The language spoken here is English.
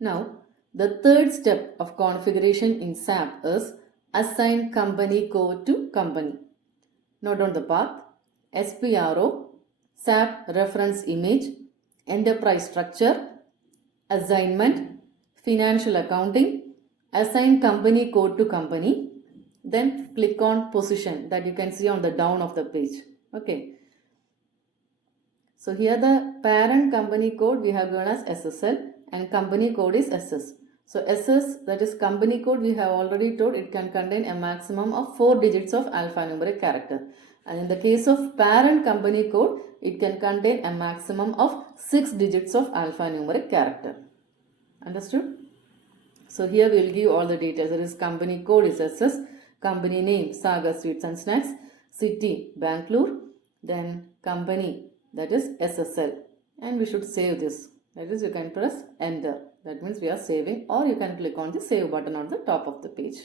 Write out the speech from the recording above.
Now, the third step of configuration in SAP is assign company code to company. Note down the path: SPRO, SAP reference image, enterprise structure, assignment, financial accounting, assign company code to company, then click on position that you can see on the down of the page. Okay. So here the parent company code we have given as SSL and company code is SS. So SS, that is company code, we have already told it can contain a maximum of 4 digits of alphanumeric character. And in the case of parent company code, it can contain a maximum of 6 digits of alphanumeric character. Understood? So here we will give all the details. There is company code is SS, company name Saga Sweets and Snacks, city Bangalore, then company, that is SSL, and we should save this. That is, you can press enter. That means we are saving, or you can click on the save button on the top of the page.